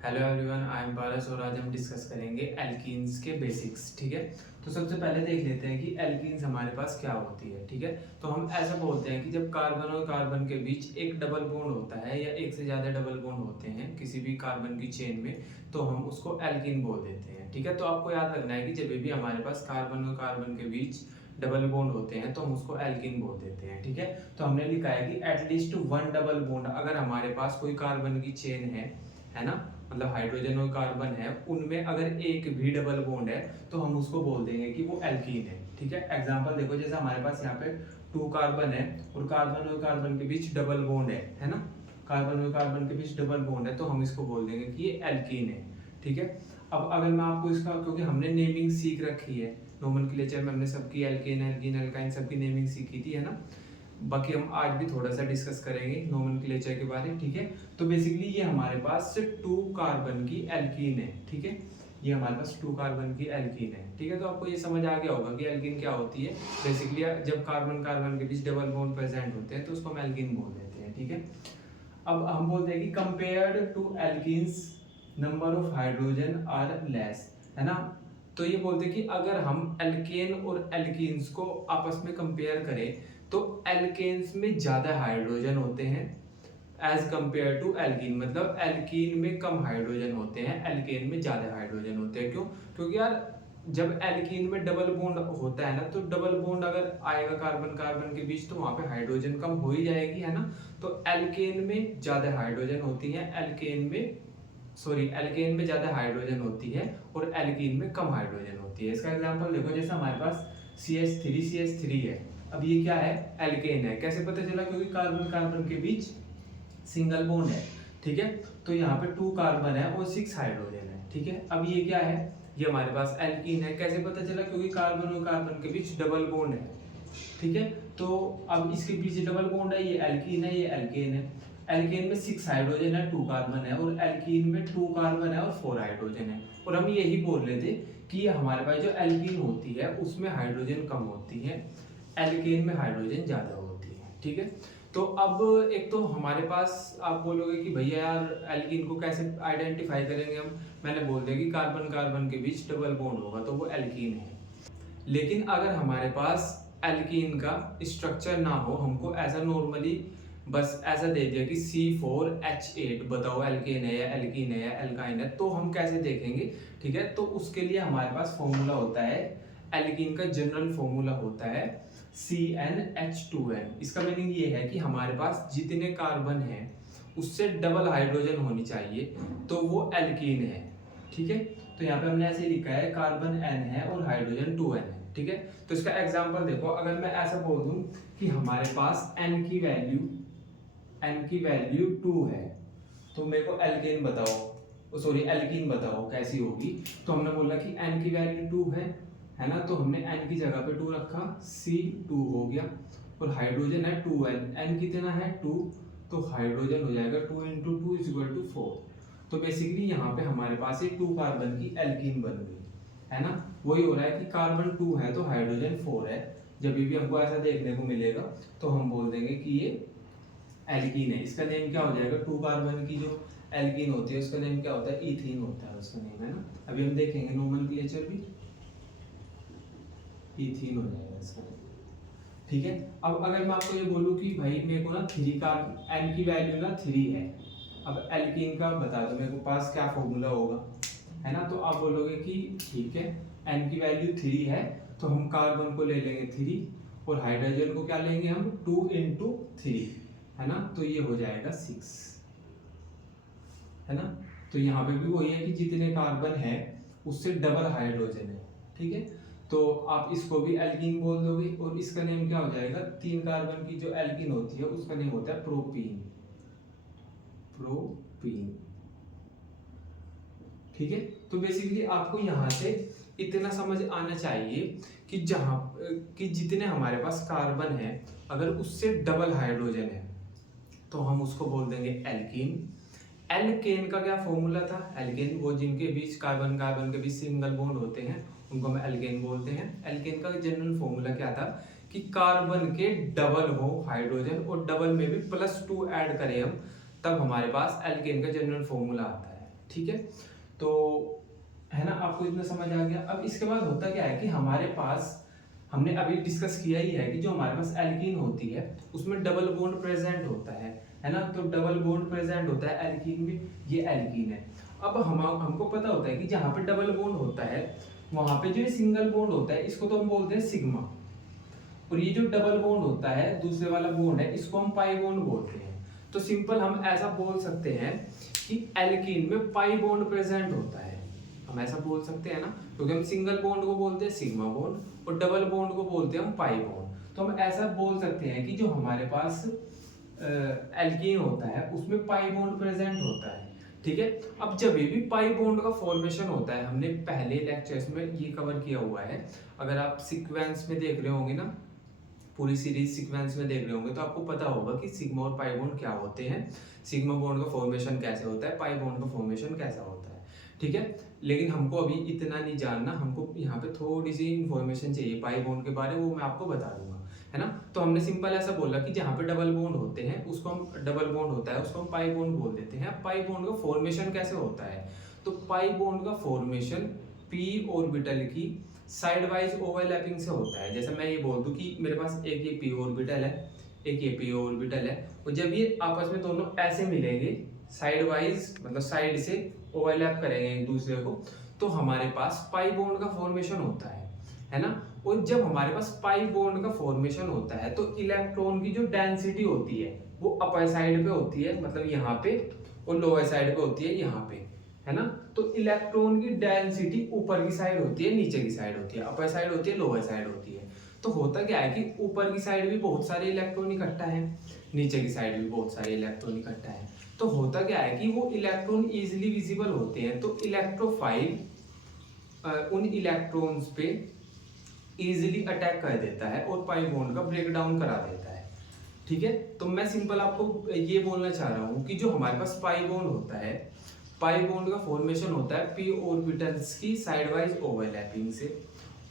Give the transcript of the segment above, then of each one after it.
Hello everyone, I am पारस और आज हम डिस्कस करेंगे एल्कीन्स के बेसिक्स। ठीक है, तो सबसे पहले देख लेते हैं कि एल्कीन्स हमारे पास क्या होती है। ठीक है, तो हम ऐसा बोलते हैं कि जब कार्बन और कार्बन के बीच एक डबल बॉन्ड होता है या एक से ज़्यादा डबल बॉन्ड होते हैं किसी भी कार्बन की चेन में, तो हम उसको एल्कीन बोल देते हैं। ठीक है, तो आपको याद रखना है कि जब भी हमारे पास कार्बन और कार्बन के बीच डबल बॉन्ड होते हैं तो हम उसको एल्कीन बोल देते हैं। ठीक है, तो हमने लिखा है कि एटलीस्ट वन डबल बॉन्ड अगर हमारे पास कोई कार्बन की चेन है ना, मतलब हाइड्रोजन और कार्बन है, उनमें अगर एक भी डबल बॉन्ड है तो हम उसको बोल देंगे कि वो एल्कीन है। ठीक है, एग्जांपल देखो, जैसे हमारे पास यहाँ पे 2 कार्बन है और कार्बन के बीच डबल बॉन्ड है ना, कार्बन और कार्बन के बीच डबल बॉन्ड है तो हम इसको बोल देंगे कि ये एल्कीन है। ठीक है, अब अगर मैं आपको इसका, क्योंकि हमने नेमिंग सीख रखी है, नोमेनक्लेचर में हमने सबकी एल्केन एल्कीन एल्काइन सबकी नेमिंग सीखी थी, है ना। बाकी हम आज भी थोड़ा सा डिस्कस करेंगे नोमेनक्लेचर के बारे में। ठीक है, तो बेसिकली ये हमारे पास 2 कार्बन की एल्कीन है। ठीक है, ये हमारे पास 2 कार्बन की एल्कीन है। ठीक है, तो आपको ये समझ आ गया होगा कि एल्कीन क्या होती है। बेसिकली जब कार्बन कार्बन के बीच डबल बॉन्ड प्रेजेंट होते हैं तो उसको हम एल्कीन बोल देते हैं। ठीक है, अब हम बोलते हैं कि compared to alkenes number of hydrogen are less, है ना। तो ये बोलते हैं कि अगर हम एल्केन और एल्कीन्स को आपस में कंपेयर करें तो एल्केन्स में ज़्यादा हाइड्रोजन होते हैं एज कंपेयर टू एल्कीन, मतलब एल्कीन में कम हाइड्रोजन होते हैं, एल्केन में ज़्यादा हाइड्रोजन होते हैं। क्यों? क्योंकि यार जब एल्कीन में डबल बॉन्ड होता है ना, तो डबल बॉन्ड अगर आएगा कार्बन कार्बन के बीच तो वहाँ पे हाइड्रोजन कम हो ही जाएगी, है ना। तो एल्केन में ज़्यादा हाइड्रोजन होती है, एल्केन में ज़्यादा हाइड्रोजन होती है और एल्कीन में कम हाइड्रोजन होती है। इसका एग्जांपल देखो, जैसे हमारे पास CH3 है, अब ये क्या है? एल्केन है। कैसे पता चला? क्योंकि कार्बन कार्बन के बीच सिंगल बॉन्ड है। ठीक है, तो यहाँ पे 2 कार्बन है और 6 हाइड्रोजन है। ठीक है, अब ये क्या है? ये हमारे पास एल्कीन है। कैसे पता चला? क्योंकि कार्बन और कार्बन के बीच डबल बॉन्ड है। ठीक है, तो अब इसके पीछे डबल बॉन्ड है, ये एल्कीन है, ये एल्केन है। एल्केन में 6 हाइड्रोजन है, 2 कार्बन है, और एल्कीन में 2 कार्बन है और 4 हाइड्रोजन है। और हम यही बोल रहे थे कि हमारे पास जो एल्कीन होती है उसमें हाइड्रोजन कम होती है, एल्केन में हाइड्रोजन ज्यादा होती है। ठीक है, तो अब एक तो हमारे पास आप बोलोगे कि भैया यार एल्कीन को कैसे आइडेंटिफाई करेंगे हम। मैंने बोल दिया कि कार्बन कार्बन के बीच डबल बॉन्ड होगा तो वो एल्कीन है। लेकिन अगर हमारे पास एल्कीन का स्ट्रक्चर ना हो, हमको ऐसा नॉर्मली बस ऐसा दे दिया कि C4H8 बताओ एल्केन है या एल्कीन है या एल्काइन है, तो हम कैसे देखेंगे? ठीक है, तो उसके लिए हमारे पास फॉर्मूला होता है, एल्कीन का जनरल फॉर्मूला होता है CnH2n। इसका मीनिंग ये है कि हमारे पास जितने कार्बन हैं उससे डबल हाइड्रोजन होनी चाहिए तो वो एल्कीन है। ठीक है, तो यहाँ पे हमने ऐसे लिखा है कार्बन n है और हाइड्रोजन 2n है। ठीक है, तो इसका एग्जांपल देखो, अगर मैं ऐसा बोल दूं कि हमारे पास n की वैल्यू 2 है तो मेरे को एल्केन बताओ, सॉरी एल्कीन बताओ कैसी होगी। तो हमने बोला कि n की वैल्यू 2 है ना, तो हमने n की जगह पे 2 रखा, C2 हो गया, और हाइड्रोजन है 2n, n कितना है 2, तो हाइड्रोजन हो जाएगा 2 × 2 = 4। तो बेसिकली यहाँ पे हमारे पास ये 2 कार्बन की एल्कीन बन गई, है ना। वही हो रहा है कि कार्बन 2 है तो हाइड्रोजन 4 है। जब भी हमको ऐसा देखने को मिलेगा तो हम बोल देंगे कि ये एल्कीन है। इसका नेम क्या हो जाएगा? 2 कार्बन की जो एल्कीन होती है उसका नेम क्या होता है? इथीन होता है उसका नेम, है ना। अभी हम देखेंगे नोमेनक्लेचर भी, इथीन हो जाएगा इसका। ठीक है, अब अगर मैं आपको ये बोलूं कि भाई मेरे को ना 3 कार्बन, n की वैल्यू ना 3 है, अब एल्कीन का बता दो मेरे को पास क्या फॉर्मूला होगा, है ना। तो आप बोलोगे कि ठीक है, n की वैल्यू 3 है तो हम कार्बन को ले लेंगे 3 और हाइड्रोजन को क्या लेंगे हम? 2 × 3, है ना, तो ये हो जाएगा 6, है ना। तो यहाँ पे भी वही है कि जितने कार्बन है उससे डबल हाइड्रोजन है। ठीक है, तो आप इसको भी एल्कीन बोल दोगे और इसका नेम क्या हो जाएगा? 3 कार्बन की जो एल्कीन होती है उसका नेम होता है प्रोपीन। ठीक है, तो बेसिकली आपको यहाँ से इतना समझ आना चाहिए कि जहाँ कि जितने हमारे पास कार्बन है अगर उससे डबल हाइड्रोजन है तो हम उसको बोल देंगे एल्कीन। एल्केन का क्या फॉर्मूला था? एल्केन वो जिनके बीच कार्बन कार्बन के बीच सिंगल बॉन्ड होते हैं उनको हम एल्केन बोलते हैं। एल्केन का जनरल फॉर्मूला क्या था कि कार्बन के डबल हो हाइड्रोजन और डबल में भी +2 ऐड करें हम, तब हमारे पास एल्केन का जनरल फॉर्मूला आता है। ठीक है, तो है ना, आपको इतना समझ आ गया। अब इसके बाद होता क्या है कि हमारे पास, हमने अभी डिस्कस किया ही है कि जो हमारे पास एल्कीन होती है उसमें डबल बॉन्ड प्रेजेंट होता है ना, तो डबल बॉन्ड प्रेजेंट होता है एल्कीन में, ये एल्कीन है। अब हमको पता होता है कि जहाँ पे डबल बॉन्ड होता है वहां पे जो सिंगल बॉन्ड होता है इसको तो हम बोलते हैं सिग्मा, और ये जो डबल बॉन्ड होता है दूसरे वाला बॉन्ड है इसको हम पाई बॉन्ड बोलते हैं। तो सिंपल हम ऐसा बोल सकते हैं कि एल्कीन में पाई बॉन्ड प्रेजेंट होता है, हम ऐसा बोल सकते हैं ना, क्योंकि हम सिंगल बॉन्ड को बोलते हैं सिग्मा बॉन्ड और डबल बॉन्ड को बोलते हैं हम पाई बॉन्ड। तो हम ऐसा बोल सकते हैं कि जो हमारे पास एल्कीन होता है उसमें पाई बॉन्ड प्रेजेंट होता है, ठीक है। अब जब भी पाई बॉन्ड का फॉर्मेशन होता है, हमने पहले लेक्चर्स में ये कवर किया हुआ है, अगर आप सीक्वेंस में देख रहे होंगे ना, पूरी सीरीज सीक्वेंस में देख रहे होंगे तो आपको पता होगा कि सिग्मा और पाई बॉन्ड क्या होते हैं, सिग्मा बॉन्ड का फॉर्मेशन कैसे होता है, पाई बॉन्ड का फॉर्मेशन कैसा होता है, ठीक है। लेकिन हमको अभी इतना नहीं जानना, हमको यहाँ पे थोड़ी सी इंफॉर्मेशन चाहिए पाई बॉन्ड के बारे में, वो मैं आपको बता दूंगा, है ना। तो हमने सिंपल ऐसा बोला कि जहाँ पे डबल बॉन्ड होते हैं उसको हम, डबल बॉन्ड होता है उसको हम पाई बॉन्ड बोल देते हैं। पाई बॉन्ड का फॉर्मेशन कैसे होता है, तो पाई बॉन्ड का फॉर्मेशन पी ऑर्बिटल की साइड वाइज ओवरलैपिंग से होता है। जैसे मैं ये बोल दूं कि मेरे पास एक ये पी ऑर्बिटल है, एक ये पी ऑर्बिटल है, और जब ये आपस में दोनों ऐसे मिलेंगे साइड वाइज, मतलब साइड से ओवरलैप करेंगे एक दूसरे को, तो हमारे पास पाई बॉन्ड का फॉर्मेशन होता है ना। और जब हमारे पास पाई बॉन्ड का फॉर्मेशन होता है तो इलेक्ट्रॉन की जो डेंसिटी होती है वो अपर साइड पे होती है, मतलब यहाँ पे, और लोअर साइड पे होती है यहाँ पे, है ना। तो इलेक्ट्रॉन की डेंसिटी ऊपर की साइड होती है, नीचे की साइड होती है, अपर साइड होती है, लोअर साइड होती है। तो होता क्या है कि ऊपर की साइड भी बहुत सारे इलेक्ट्रॉन इकट्ठा है, नीचे की साइड भी बहुत सारे इलेक्ट्रॉन इकट्ठा है। तो होता क्या है कि वो इलेक्ट्रॉन इजीली विजिबल होते हैं, तो इलेक्ट्रोफाइल उन इलेक्ट्रॉन्स पे इजीली अटैक कर देता है और पाई बॉन्ड का ब्रेक डाउन करा देता है, ठीक है। तो मैं सिंपल आपको ये बोलना चाह रहा हूँ कि जो हमारे पास पाई बॉन्ड होता है, पाई बॉन्ड का फॉर्मेशन होता है पी ऑर्बिटल्स की साइड वाइज ओवरलैपिंग से,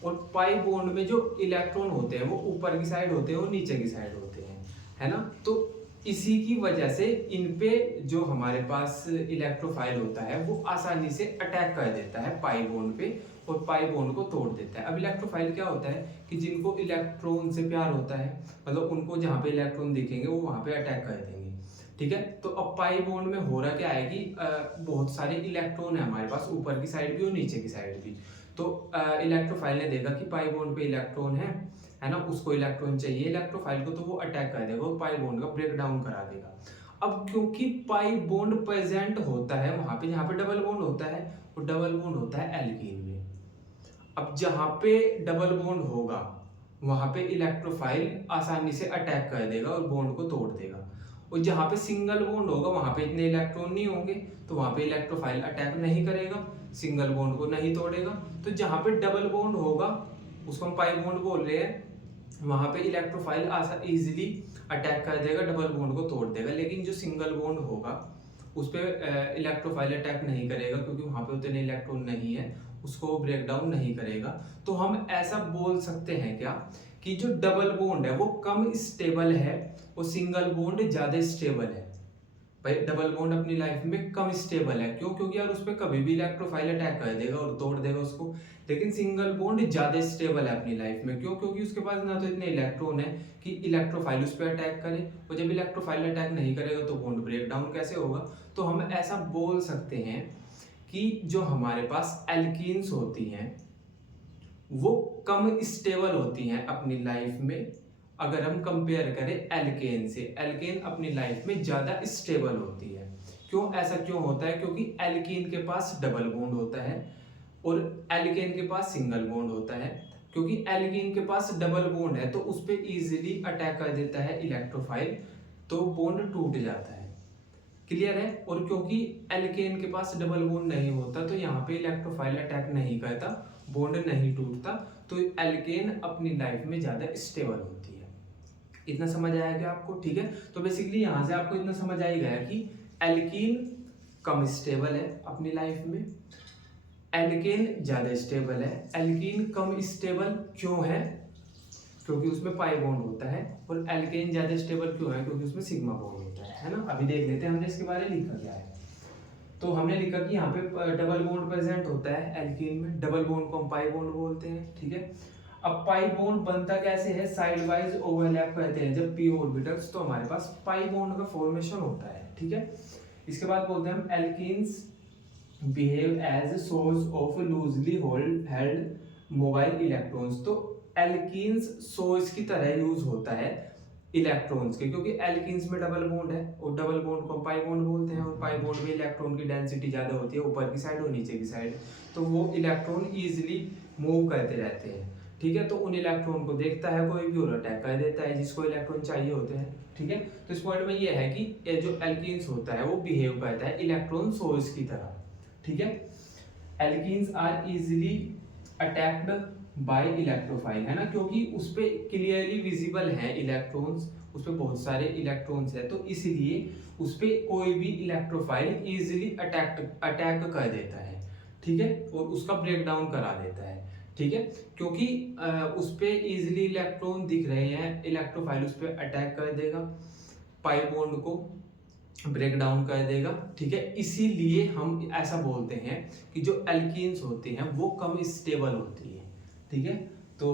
और पाई बॉन्ड में जो इलेक्ट्रॉन होते हैं वो ऊपर की साइड होते हैं और नीचे की साइड होते हैं, है ना। तो इसी की वजह से इन पे जो हमारे पास इलेक्ट्रोफाइल होता है वो आसानी से अटैक कर देता है पाई बॉन्ड पे और पाई बॉन्ड को तोड़ देता है। अब इलेक्ट्रोफाइल क्या होता है कि जिनको इलेक्ट्रॉन से प्यार होता है, मतलब उनको जहाँ पे इलेक्ट्रॉन दिखेंगे वो वहाँ पे अटैक कर देंगे, ठीक है। तो अब पाई बॉन्ड में हो रहा क्या है कि बहुत सारे इलेक्ट्रॉन है हमारे पास, ऊपर की साइड भी और नीचे की साइड भी। तो इलेक्ट्रोफाइल ने देखा कि पाई बॉन्ड पे इलेक्ट्रॉन है ना, उसको इलेक्ट्रॉन चाहिए इलेक्ट्रोफाइल को, तो वो अटैक कर देगा और पाई बॉन्ड का ब्रेक डाउन करा देगा। अब क्योंकि पाई बॉन्ड प्रेजेंट होता है वहां पे जहाँ पे डबल बॉन्ड होता है, वो डबल बॉन्ड होता है एल्कीन में। अब जहाँ पे डबल बॉन्ड होगा वहां पे इलेक्ट्रोफाइल आसानी से अटैक कर देगा और बॉन्ड को तोड़ देगा, और जहाँ पे सिंगल बॉन्ड होगा वहां पे इतने इलेक्ट्रॉन नहीं होंगे, तो वहां पे इलेक्ट्रोफाइल अटैक नहीं करेगा, सिंगल बॉन्ड को नहीं तोड़ेगा। तो जहाँ पे डबल बॉन्ड होगा उसको हम पाई बॉन्ड बोल रहे हैं, वहां पे इलेक्ट्रोफाइल इजीली अटैक कर देगा, डबल बॉन्ड को तोड़ देगा। लेकिन जो सिंगल बॉन्ड होगा उस पर इलेक्ट्रोफाइल अटैक नहीं करेगा, क्योंकि वहां पे उतने इलेक्ट्रॉन नहीं है, उसको ब्रेक डाउन नहीं करेगा। तो हम ऐसा बोल सकते हैं क्या कि जो डबल बॉन्ड है वो कम स्टेबल है और सिंगल बॉन्ड ज्यादा स्टेबल है। भाई डबल बॉन्ड अपनी लाइफ में कम स्टेबल है, क्यों? क्योंकि यार उस पर कभी भी इलेक्ट्रोफाइल अटैक कर देगा और तोड़ देगा उसको। लेकिन सिंगल बॉन्ड ज्यादा स्टेबल है अपनी लाइफ में, क्यों? क्योंकि उसके पास ना तो इतने इलेक्ट्रॉन है कि इलेक्ट्रोफाइल उस पर अटैक करे, और जब इलेक्ट्रोफाइल अटैक नहीं करेगा तो बॉन्ड ब्रेक डाउन कैसे होगा। तो हम ऐसा बोल सकते हैं कि जो हमारे पास एल्कीन्स होती हैं वो कम स्टेबल होती हैं अपनी लाइफ में, अगर हम कंपेयर करें एल्केन से। एल्केन अपनी लाइफ में ज्यादा स्टेबल होती है। क्यों? ऐसा क्यों होता है? क्योंकि एल्कीन के पास डबल बॉन्ड होता है और एल्केन के पास सिंगल बॉन्ड होता है। क्योंकि एल्कीन के पास डबल बॉन्ड है तो उस पर इजिली अटैक कर देता है इलेक्ट्रोफाइल, तो बॉन्ड टूट जाता है। क्लियर है? और क्योंकि एल्केन के पास डबल बॉन्ड नहीं होता तो यहाँ पे इलेक्ट्रोफाइल अटैक नहीं करता, बॉन्ड नहीं टूटता, तो एल्केन अपनी लाइफ में ज्यादा स्टेबल होती है। इतना समझ आया क्या आपको? ठीक है, तो बेसिकली यहाँ से आपको इतना समझ आ ही गया कि एल्कीन कम स्टेबल है अपनी लाइफ में, एल्केन ज्यादा स्टेबल है। एल्कीन कम स्टेबल क्यों है? क्योंकि उसमें पाई बॉन्ड होता है। और एल्केन ज्यादा स्टेबल क्यों है? क्योंकि उसमें सिग्मा बॉन्ड होता है ना। अभी देख लेते हैं हमने इसके बारे में लिखा क्या है। तो हमने लिखा कि यहाँ पे डबल बॉन्ड प्रेजेंट होता है एल्कीन में, डबल बॉन्ड को हम पाई बॉन्ड बोलते हैं, ठीक है। अब पाई बॉन्ड बनता कैसे है, साइड वाइज ओवरलैप कहते हैं जब p ऑर्बिटल्स, तो हमारे पास पाई बॉन्ड का फॉर्मेशन होता है, ठीक है। इसके बाद बोलते हैं हम alkenes behave as source of loosely held mobile electrons. तो एल्कीन्स सोर्स की तरह यूज होता है इलेक्ट्रॉन्स के, क्योंकि एल्कीन्स में डबल बॉन्ड है और डबल बॉन्ड को पाई बॉन्ड बोलते हैं, और पाई बॉन्ड में इलेक्ट्रॉन की डेंसिटी ज्यादा होती है ऊपर की साइड और नीचे की साइड, तो वो इलेक्ट्रॉन इजीली मूव करते रहते हैं, ठीक है। तो उन इलेक्ट्रॉन को देखता है कोई भी और अटैक कर देता है जिसको इलेक्ट्रॉन चाहिए होते हैं, ठीक है। तो इस पॉइंट में ये है कि ये जो एल्कीन्स होता है वो बिहेव करता है इलेक्ट्रॉन सोर्स की तरह, ठीक है। Alkenes are easily attacked by electrophile, है ना, क्योंकि उस पे क्लियरली विजिबल है इलेक्ट्रॉन्स, उस पे बहुत सारे इलेक्ट्रॉन्स है, तो इसीलिए उस पे कोई भी इलेक्ट्रोफाइल इजीली अटैक कर देता है, ठीक है, और उसका ब्रेक डाउन करा देता है, ठीक है। क्योंकि उस पे इजीली इलेक्ट्रॉन दिख रहे हैं, इलेक्ट्रोफाइल उस पे अटैक कर देगा, पाई बॉन्ड को ब्रेक डाउन कर देगा, ठीक है। इसीलिए हम ऐसा बोलते हैं कि जो एल्कीन्स होते हैं वो कम स्टेबल होती है, ठीक है। तो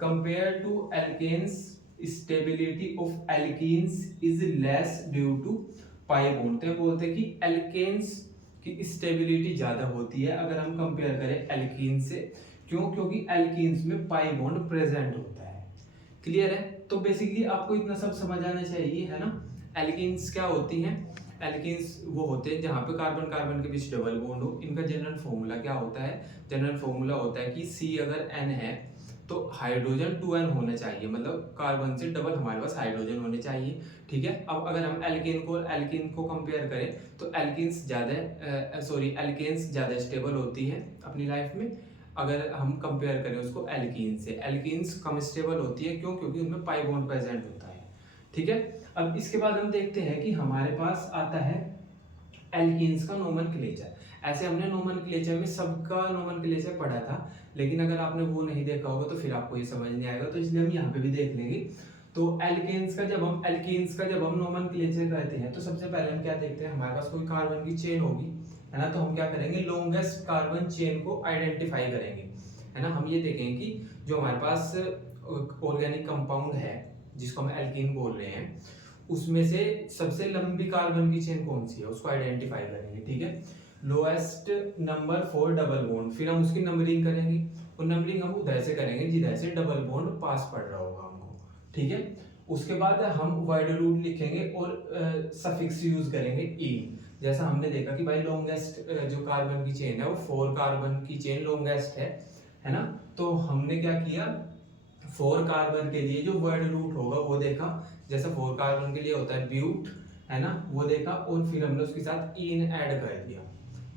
compare to alkanes stability of alkenes is less due to pi bond. तो बोलते हैं कि एल्केन्स की स्टेबिलिटी ज्यादा होती है अगर हम कंपेयर करें एल्कीन से, क्यों, क्योंकि एल्कीन्स में पाई बॉन्ड प्रेजेंट होता है, क्लियर है। तो बेसिकली आपको इतना सब समझ आना चाहिए, है ना। एल्कीन्स क्या होती हैं, एल्कीन्स वो होते हैं जहाँ पे कार्बन कार्बन के बीच डबल बॉन्ड हो। इनका जनरल फॉर्मूला क्या होता है, जनरल फॉर्मूला होता है कि C अगर N है तो हाइड्रोजन 2N होना चाहिए, मतलब कार्बन से डबल हमारे पास हाइड्रोजन होने चाहिए, ठीक है। अब अगर हम एल्कीन को कंपेयर करें तो एल्कीन्स ज़्यादा स्टेबल होती है अपनी लाइफ में, अगर हम कंपेयर करें उसको एल्कीन से। एल्कीन्स कम स्टेबल होती है, क्यों, क्योंकि उनमें पाई बॉन्ड प्रेजेंट होता है, ठीक है। अब इसके बाद हम देखते हैं कि हमारे पास आता है एल्कीन्स का नोमेनक्लेचर। ऐसे हमने नोमेनक्लेचर में सबका नोमेनक्लेचर पढ़ा था, लेकिन अगर आपने वो नहीं देखा होगा तो फिर आपको ये समझ नहीं आएगा, तो इसलिए हम यहाँ पे भी देख लेंगे। तो एल्कीन्स का जब हम नोमेनक्लेचर करते हैं तो सबसे पहले हम क्या देखते हैं, हमारे पास कोई कार्बन की चेन होगी, है ना, तो हम क्या करेंगे, लॉन्गेस्ट कार्बन चेन को आइडेंटिफाई करेंगे, है ना। हम ये देखेंगे कि जो हमारे पास ऑर्गेनिक कंपाउंड है जिसको हम एल्कीन बोल रहे हैं, उसमें से सबसे लंबी कार्बन की चेन कौन सी है उसको आइडेंटिफाई करेंगे, ठीक है। Lowest number for double bond, फिर हम उसकी नंबरिंग करेंगे, और नंबरिंग हम उधर से करेंगे जिधर से डबल बॉन्ड पास पड़ रहा होगा हमको, ठीक है। उसके बाद हम वाइड रूट लिखेंगे और सफिक्स यूज करेंगे इन। जैसा हमने देखा कि भाई लॉन्गेस्ट जो कार्बन की चेन है वो 4 कार्बन की चेन लॉन्गेस्ट है ना। तो हमने क्या किया, 4 कार्बन के लिए जो वर्ड रूट होगा वो देखा, जैसा 4 कार्बन के लिए होता है ब्यूट, है ना, वो देखा, और फिर हमने उसके साथ इन ऐड कर दिया,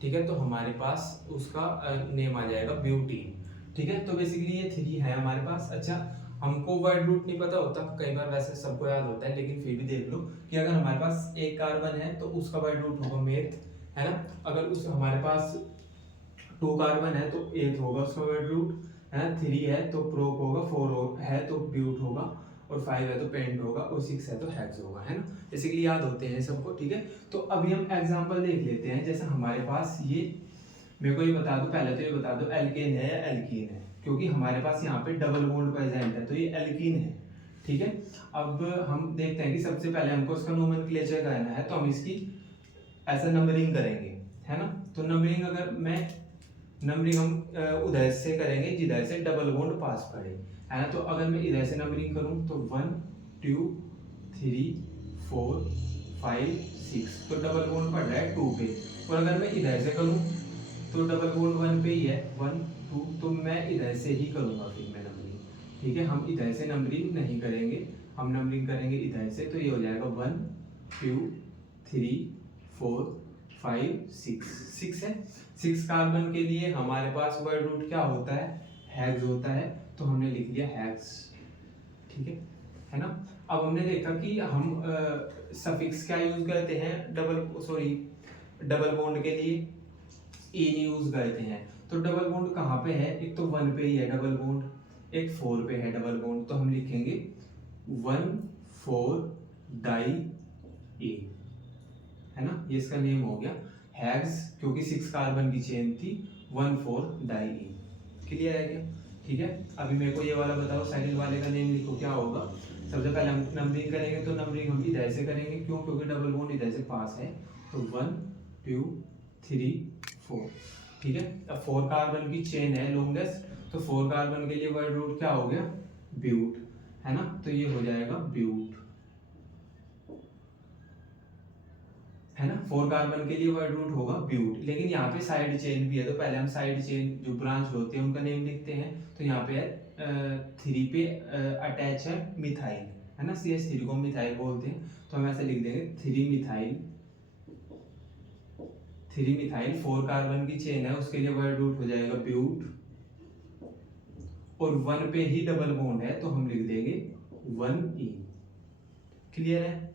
ठीक है। तो हमारे पास उसका नेम आ जाएगा ब्यूटीन, ठीक है। तो बेसिकली ये 3 है हमारे पास। अच्छा, हमको वर्ड रूट नहीं पता होता कई बार, वैसे सबको याद होता है, लेकिन फिर भी देख लो कि अगर हमारे पास 1 कार्बन है तो उसका वर्ड रूट होगा मेथ, है ना। अगर उस हमारे पास 2 कार्बन है तो एथ होगा उसका वर्ड रूट, है ना। 3 है तो प्रोप होगा, 4 है तो ब्यूट होगा, और 5 है तो पेंट होगा, और 6 है तो हेक्स होगा, है ना। बेसिकली याद होते हैं सबको, ठीक है। तो अभी हम एग्जांपल देख लेते हैं। जैसे हमारे पास ये, मेरे को ये बता दो, पहले तो ये बता दो एल्केन है या एल्कीन है, क्योंकि हमारे पास यहाँ पे डबल बॉन्ड प्रेजेंट है तो ये एल्कीन है, ठीक है। अब हम देखते हैं कि सबसे पहले हमको इसका नोमेनक्लेचर करना है, तो हम इसकी ऐसा नंबरिंग करेंगे, है ना। तो नंबरिंग हम उधर से करेंगे जिधर से डबल बॉन्ड पास करे, है ना। तो अगर मैं इधर से नंबरिंग करूं तो 1 2 3 4 5 6, तो डबल बॉन्ड पड़ रहा है 2 पे, और अगर मैं इधर से करूं तो डबल बॉन्ड 1 पे ही है, 1 2, तो मैं इधर से ही करूंगा फिर मैं नंबरिंग, ठीक है। हम इधर से नंबरिंग नहीं करेंगे, हम नंबरिंग करेंगे इधर से, तो ये हो जाएगा 1 2 3 4 5 6 है। 6 कार्बन के लिए हमारे पास वर्ड रूट क्या होता है, हेक्स होता है, तो हमने लिख दिया हेक्स, ठीक है ना। अब हमने देखा कि हम सफिक्स क्या यूज करते हैं, डबल बॉन्ड के लिए इन यूज करते हैं। तो डबल बॉन्ड कहाँ पे है, एक तो 1 पे ही है डबल बॉन्ड, एक 4 पे है डबल बॉन्ड, तो हम लिखेंगे 1 4 डाई ए, है ना, ये इसका नेम हो गया। हेक्स, क्योंकि 6 कार्बन की चेन थी, 1,4 डाई। क्लियर है क्या? ठीक है। अभी मेरे को ये वाला बताओ, सेकंड वाले का नेम लिखो, क्या होगा? सबसे पहले हम नंबरिंग करेंगे, तो नंबरिंग हम इधर से करेंगे, क्यों? क्योंकि डबल बॉन्ड इधर से पास है, तो 1 2 3 4। ठीक है। अब 4 कार्बन की चेन है लॉन्गेस्ट, तो 4 कार्बन के लिए वर्ड रूट क्या हो गया? ब्यूट, है ना? तो ये हो जाएगा ब्यूट, है ना? 4 कार्बन के लिए वर्ड रूट होगा ब्यूट। लेकिन यहाँ पे साइड चेन भी है, तो पहले हम साइड चेन जो ब्रांच होते हैं उनका नेम लिखते हैं। तो यहाँ पे है 3 पे अटैच है मिथाइल, है ना? CH3 को मिथाइल बोलते हैं, तो हम ऐसे लिख देंगे 3 मिथाइल। 3 मिथाइल 4 कार्बन की चेन है, उसके लिए वर्ड रूट हो जाएगा ब्यूट, और 1 पे ही डबल बॉन्ड है, तो हम लिख देंगे 1E। क्लियर है?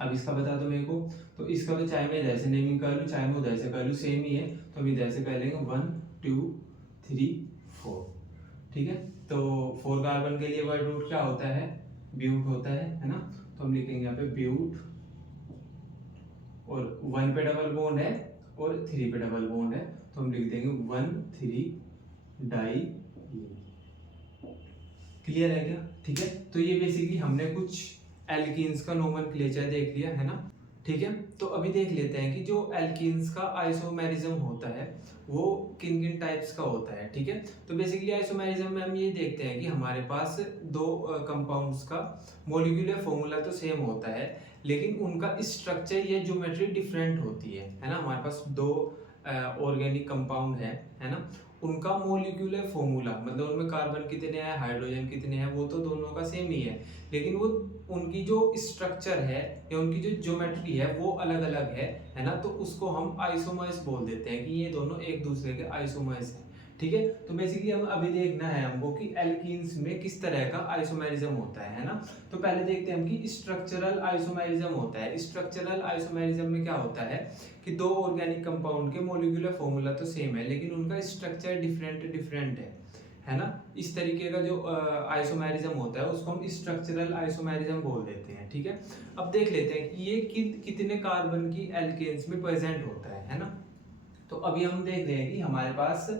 अब इसका बता दो मेरे को। तो इसका तो चाहे मैं इधर से नेमिंग कर लूँ, चाहे मैं उधर से कर लूँ, सेम ही है, तो हम इधर से कर लेंगे 1 2 3 4। ठीक है। तो 4 कार्बन के लिए वर्ड रूट क्या होता है? ब्यूट होता है ना? तो हम लिखेंगे यहाँ पे ब्यूट, और 1 पे डबल बॉन्ड है और 3 पे डबल बॉन्ड है, तो हम लिख देंगे 1 3 डाई। क्लियर है क्या? ठीक है। तो ये बेसिकली हमने कुछ एल्कीन्स का नोमेनक्लेचर देख लिया, है ना? ठीक है। तो अभी देख लेते हैं कि जो एल्कीन्स का आइसोमेरिज्म होता है वो किन किन टाइप्स का होता है। ठीक है। तो बेसिकली आइसोमेरिज्म में हम ये देखते हैं कि हमारे पास दो कंपाउंड्स का मोलिकुलर फॉर्मूला तो सेम होता है, लेकिन उनका स्ट्रक्चर या ज्योमेट्री डिफरेंट होती है ना? हमारे पास दो ऑर्गेनिक कंपाउंड है ना? उनका मोलिकुलर फॉर्मूला, मतलब उनमें कार्बन कितने हैं, हाइड्रोजन कितने हैं, वो तो दोनों का सेम ही है, लेकिन वो उनकी जो स्ट्रक्चर है या उनकी जो ज्योमेट्री है वो अलग अलग है ना? तो उसको हम आइसोमर्स बोल देते हैं कि ये दोनों एक दूसरे के आइसोमर्स हैं। ठीक है। तो बेसिकली हम अभी देखना है हमको कि एल्कीन्स में किस तरह का आइसोमेरिज्म होता है ना? तो पहले देखते हैं हम कि स्ट्रक्चरल आइसोमेरिज्म होता है। स्ट्रक्चरल आइसोमेरिज्म में क्या होता है कि दो ऑर्गेनिक कंपाउंड के मोलिकुलर फॉर्मूला तो सेम है, लेकिन उनका स्ट्रक्चर डिफरेंट है ना? इस तरीके का जो आइसोमेरिज्म होता है उसको हम स्ट्रक्चरल आइसोमेरिज्म बोल देते हैं। ठीक है। अब देख लेते हैं कि ये कितने कार्बन की एल्केन्स में प्रेजेंट होता है ना? तो अभी हम देख रहे हैं कि हमारे पास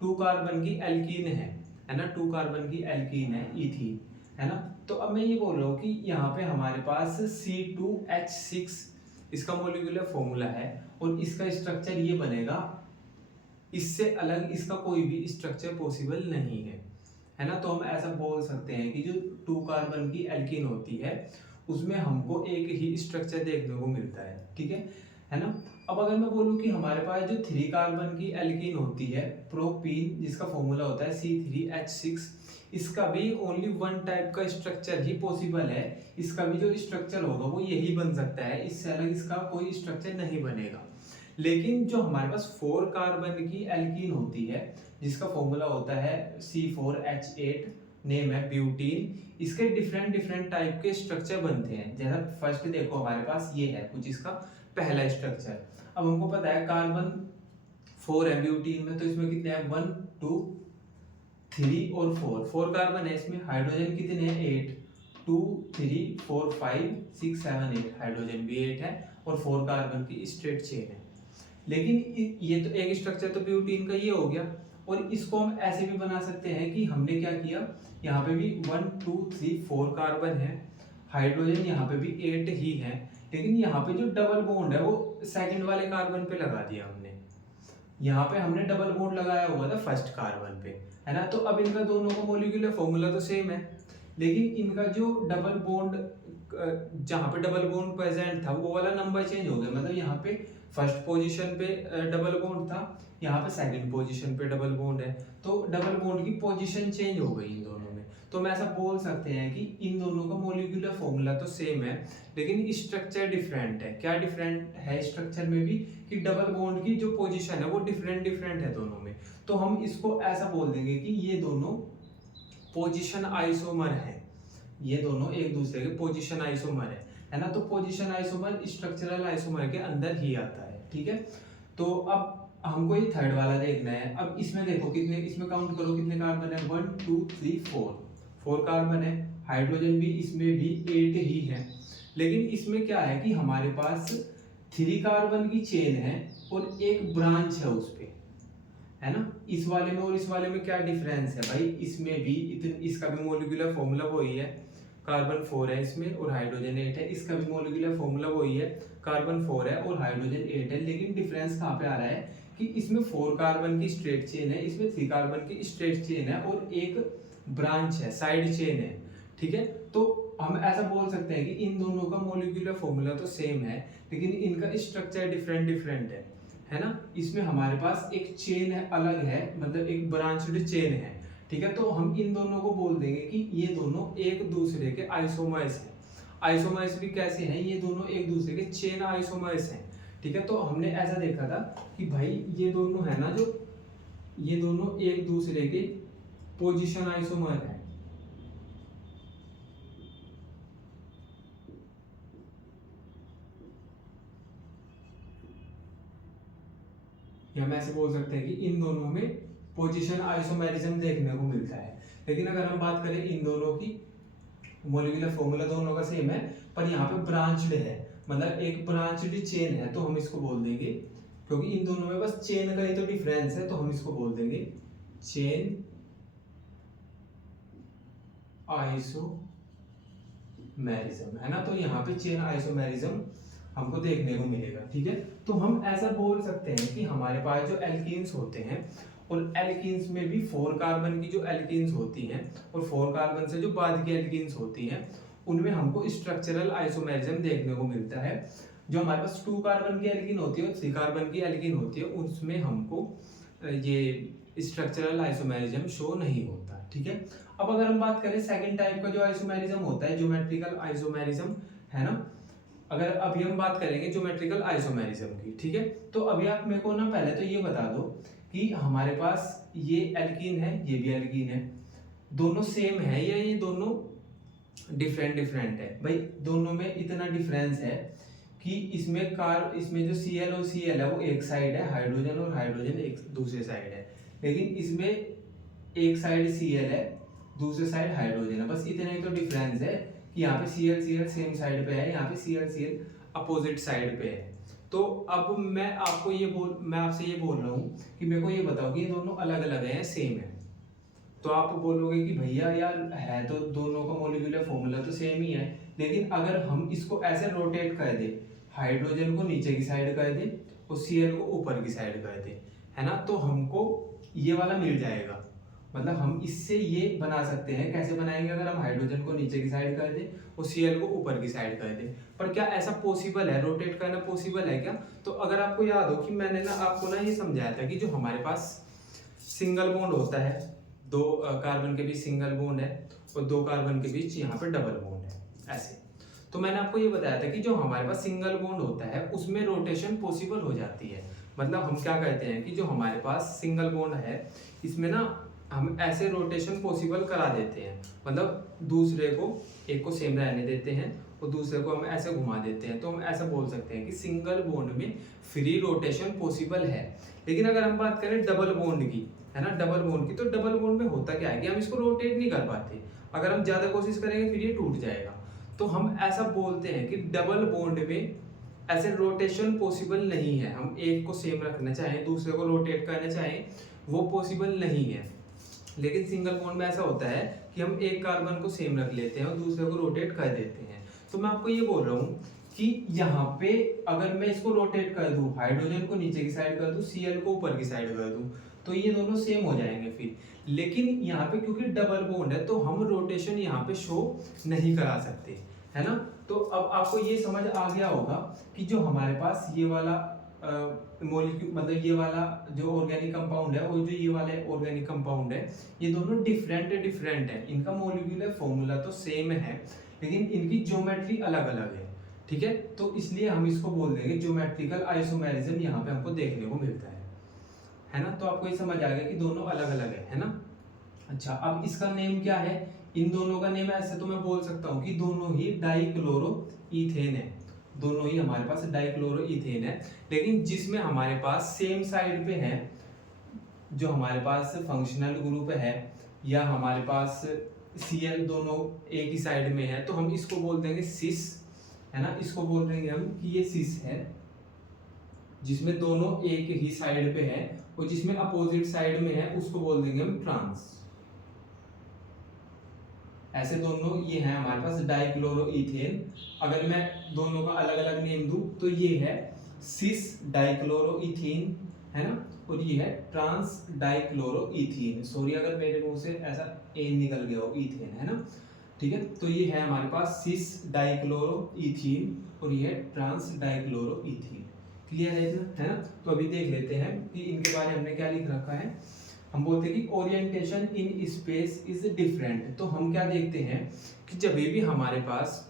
2 कार्बन की एल्कीन है ना? 2 कार्बन की एल्कीन है, इथीन, है ना? तो अब मैं ये बोल रहा हूँ कि यहाँ पे हमारे पास C2H6 इसका मोलिकुलर फॉर्मूला है, और इसका स्ट्रक्चर ये बनेगा, इससे अलग इसका कोई भी स्ट्रक्चर पॉसिबल नहीं है ना? तो हम ऐसा बोल सकते हैं कि जो 2 कार्बन की एल्कीन होती है उसमें हमको एक ही स्ट्रक्चर देखने को मिलता है। ठीक है ना? अब अगर मैं बोलूं कि हमारे पास जो 3 कार्बन की एल्कीन होती है, प्रोपीन, जिसका फॉर्मूला होता है C3H6, इसका भी ओनली वन टाइप का स्ट्रक्चर ही पॉसिबल है। इसका भी जो स्ट्रक्चर होगा वो यही बन सकता है, इससे अलग इसका कोई स्ट्रक्चर नहीं बनेगा। लेकिन जो हमारे पास 4 कार्बन की एल्कीन होती है जिसका फॉर्मूला होता है C4H8, नेम है ब्यूटीन, इसके डिफरेंट टाइप के स्ट्रक्चर बनते हैं। जैसा फर्स्ट देखो हमारे पास ये है कुछ इसका पहला स्ट्रक्चर। अब हमको पता है कार्बन 4 है ब्यूटीन में, तो इसमें कितने हैं? 1 2 3 और 4 कार्बन है इसमें। हाइड्रोजन कितने हैं? 8, 2 3 4 5 6 7 8, हाइड्रोजन भी 8 है, और 4 कार्बन की स्ट्रेट चेन है। लेकिन ये तो एक स्ट्रक्चर तो ब्यूटीन का ये हो गया, और इसको हम ऐसे भी बना सकते हैं कि हमने क्या किया, यहाँ पे भी 1 2 3 4 कार्बन है, हाइड्रोजन यहाँ पे भी 8 ही है, लेकिन यहाँ पे जो डबल बॉन्ड है वो सेकंड वाले कार्बन पे लगा दिया हमने। यहाँ पे हमने डबल बॉन्ड लगाया हुआ था फर्स्ट कार्बन पे, है ना? तो अब इनका दोनों का मोलिकुलर फॉर्मूला तो सेम है, लेकिन इनका जो डबल बॉन्ड, जहाँ पे डबल बॉन्ड प्रेजेंट था वो वाला नंबर चेंज हो गया। मतलब यहाँ पे फर्स्ट पोजीशन पे डबल बॉन्ड था, यहाँ पे सेकंड पोजीशन पे डबल बॉन्ड है, तो डबल बॉन्ड की पोजीशन चेंज हो गई इन दोनों में। तो हम ऐसा बोल सकते हैं कि इन दोनों का मोलिकुलर फॉर्मूला तो सेम है, लेकिन स्ट्रक्चर डिफरेंट है। क्या डिफरेंट है स्ट्रक्चर में भी कि डबल बॉन्ड की जो पोजीशन है वो डिफरेंट है दोनों में। तो हम इसको ऐसा बोल देंगे कि ये दोनों पोजीशन आइसोमर है, ये दोनों एक दूसरे के पोजीशन आइसोमर है ना? तो पोजीशन आइसोमर स्ट्रक्चरल आइसोमर के अंदर ही आता है। ठीक है। तो अब हमको ये थर्ड वाला देखना है। अब इसमें देखो कितने, इसमें काउंट करो कितने कार्बन है, 1 2 3 4 कार्बन है, हाइड्रोजन भी इसमें भी 8 ही है। लेकिन इसमें क्या है कि हमारे पास 3 कार्बन की चेन है और एक ब्रांच है उस पे, है ना। इस वाले में और इस वाले में क्या डिफरेंस है भाई, इसमें भी इसका भी मोलिकुलर फॉर्मूला वही है, कार्बन 4 है इसमें और हाइड्रोजन 8 है, इसका भी मोलिकुलर फॉर्मूला वही है, कार्बन 4 है और हाइड्रोजन 8 है। लेकिन डिफरेंस कहाँ पे आ रहा है कि इसमें 4 कार्बन की स्ट्रेट चेन है, इसमें 3 कार्बन की स्ट्रेट चेन है और एक ब्रांच है, साइड चेन है, ठीक है। तो हम ऐसा बोल सकते हैं कि इन दोनों का मोलिकुलर फॉर्मूला तो सेम है, लेकिन इनका स्ट्रक्चर डिफरेंट डिफरेंट है ना। इसमें हमारे पास एक चेन है, अलग है, मतलब एक ब्रांच्ड चेन है, ठीक है। तो हम इन दोनों को बोल देंगे कि ये दोनों एक दूसरे के आइसोमर्स हैं। आइसोमर्स भी कैसे हैं, ये दोनों एक दूसरे के चेन आइसोमर्स हैं, ठीक है। तो हमने ऐसा देखा था कि भाई ये दोनों है ना, जो ये दोनों एक दूसरे के पोजीशन आइसोमर है, या हम ऐसे बोल सकते हैं कि इन दोनों में पोजीशन आइसोमेरिज्म देखने को मिलता है। लेकिन अगर हम बात करें इन दोनों की, मोलिकुलर फॉर्मूला दोनों का सेम है, पर यहाँ पे ब्रांच्ड है, मतलब एक ब्रांच्ड चेन है, तो हम इसको बोल देंगे, क्योंकि इन दोनों में बस चेन का ही तो डिफरेंस है, तो हम इसको बोल देंगे चेन आइसोमेरिज्म, है ना। तो यहाँ पे चेन आइसोमेरिज्म हमको देखने को मिलेगा, ठीक है। तो हम ऐसा बोल सकते हैं कि हमारे पास जो एल्कीन्स होते हैं, और एल्कीन्स में भी 4 कार्बन की जो एल्कीन्स होती हैं और 4 कार्बन से जो बाद की एल्कीन्स होती हैं, उनमें हमको स्ट्रक्चरल आइसोमेरिज्म देखने को मिलता है। जो हमारे पास 2 कार्बन की एल्कीन होती है और 3 कार्बन की एल्कीन होती है, उसमें हमको ये स्ट्रक्चरल आइसोमेरिज्म शो नहीं होता, ठीक है। अब अगर हम बात करें सेकंड टाइप का जो आइसोमेरिज्म होता है, ज्योमेट्रिकल आइसोमेरिज्म, है ना। अगर अभी हम बात करेंगे ज्योमेट्रिकल आइसोमेरिज्म की, ठीक है। तो अभी आप मेरे को ना पहले तो ये बता दो कि हमारे पास ये एल्कीन है, ये भी एल्कीन है, दोनों सेम है या ये दोनों डिफरेंट डिफरेंट है। भाई दोनों में इतना डिफरेंस है कि इसमें जो Cl और Cl है वो एक साइड है, हाइड्रोजन और हाइड्रोजन एक दूसरे साइड है, लेकिन इसमें एक साइड Cl है, दूसरे साइड हाइड्रोजन है। बस इतना ही तो डिफरेंस है कि यहाँ पे Cl सेम साइड पे है, यहाँ पे Cl अपोजिट साइड पे है। तो अब मैं आपसे ये बोल रहा हूँ कि मेरे को ये बताओ कि ये दोनों अलग अलग हैं, सेम है। तो आप बोलोगे कि भैया यार है तो दोनों का मोलिकुलर फॉर्मूला तो सेम ही है, लेकिन अगर हम इसको ऐसे रोटेट कर दे, हाइड्रोजन को नीचे की साइड कर दे और Cl को ऊपर की साइड कर दे, है ना, तो हमको ये वाला मिल जाएगा। मतलब हम इससे ये बना सकते हैं, कैसे बनाएंगे, अगर हम हाइड्रोजन को नीचे की साइड कर दें और Cl को ऊपर की साइड कर दें। पर क्या ऐसा पॉसिबल है, रोटेट करना पॉसिबल है क्या? तो अगर आपको याद हो कि मैंने ना आपको ना ये समझाया था कि जो हमारे पास सिंगल बॉन्ड होता है, 2 कार्बन के बीच सिंगल बॉन्ड है और 2 कार्बन के बीच यहाँ पे डबल बॉन्ड है, ऐसे। तो मैंने आपको ये बताया था कि जो हमारे पास सिंगल बॉन्ड होता है उसमें रोटेशन पॉसिबल हो जाती है। मतलब हम क्या कहते हैं कि जो हमारे पास सिंगल बॉन्ड है इसमें ना हम ऐसे रोटेशन पॉसिबल करा देते हैं, मतलब दूसरे को, एक को सेम रहने देते हैं और दूसरे को हम ऐसे घुमा देते हैं। तो हम ऐसा बोल सकते हैं कि सिंगल बॉन्ड में फ्री रोटेशन पॉसिबल है। लेकिन अगर हम बात करें डबल बॉन्ड की, है ना, डबल बॉन्ड की, तो डबल बॉन्ड में होता क्या है कि हम इसको रोटेट नहीं कर पाते। अगर हम ज़्यादा कोशिश करेंगे फिर ये टूट जाएगा। तो हम ऐसा बोलते हैं कि डबल बॉन्ड में ऐसे रोटेशन पॉसिबल नहीं है। हम एक को सेम रखना चाहें, दूसरे को रोटेट करना चाहें, वो पॉसिबल नहीं है। लेकिन सिंगल बॉन्ड में ऐसा होता है कि हम एक कार्बन को सेम रख लेते हैं और दूसरे को रोटेट कर देते हैं। तो मैं आपको ये बोल रहा हूँ कि यहाँ पे अगर मैं इसको रोटेट कर दूं, हाइड्रोजन को नीचे की साइड कर दूं, Cl को ऊपर की साइड कर दूं, तो ये दोनों सेम हो जाएंगे फिर। लेकिन यहाँ पे क्योंकि डबल बॉन्ड है तो हम रोटेशन यहाँ पे शो नहीं करा सकते, है ना। तो अब आपको ये समझ आ गया होगा कि जो हमारे पास ये वाला मॉलिक्यूल, मतलब ये वाला जो ऑर्गेनिक कंपाउंड है और जो ये वाला ऑर्गेनिक कंपाउंड है, ये दोनों डिफरेंट है। इनका मॉलिक्यूलर फॉर्मूला तो सेम है लेकिन इनकी ज्योमेट्री अलग अलग है, ठीक है। तो इसलिए हम इसको बोल देंगे ज्योमेट्रिकल आइसोमेरिज्म यहाँ पे हमको देखने को मिलता है ना। तो आपको ये समझ आ गया कि दोनों अलग अलग है ना। अच्छा, अब इसका नेम क्या है? इन दोनों का नेम ऐसे तो मैं बोल सकता हूँ कि दोनों ही डाइक्लोरो ईथेन है, दोनों ही हमारे पास डाइक्लोरो ईथेन है। लेकिन जिसमें हमारे पास सेम साइड पे है, जो हमारे पास फंक्शनल ग्रुप है या हमारे पास Cl दोनों एक ही साइड में है, तो हम इसको बोल देंगे सिस, है ना। इसको बोल देंगे हम कि ये सिस है, जिसमें दोनों एक ही साइड पे है और जिसमें अपोजिट साइड में है उसको बोल देंगे हम ट्रांस। ऐसे दोनों ये है हमारे पास डाइक्लोरोइथेन। अगर मैं दोनों का अलग अलग नेम दूं तो ये है सिस डाइक्लोरोइथेन, है ना, और ये है ट्रांस डाइक्लोरोइथेन। सॉरी अगर मेरे मुंह से ऐसा एन निकल गया हो, इथेन है ना, ठीक है। तो ये है हमारे पास सिस डाइक्लोरोइथेन और ये है ट्रांस डाइक्लोरोइथेन। क्लियर है इतना, है ना। तो अभी देख लेते हैं कि इनके बारे में हमने क्या लिख रखा है। हम बोलते हैं कि orientation in space is different. तो हम क्या देखते हैं कि जब भी हमारे पास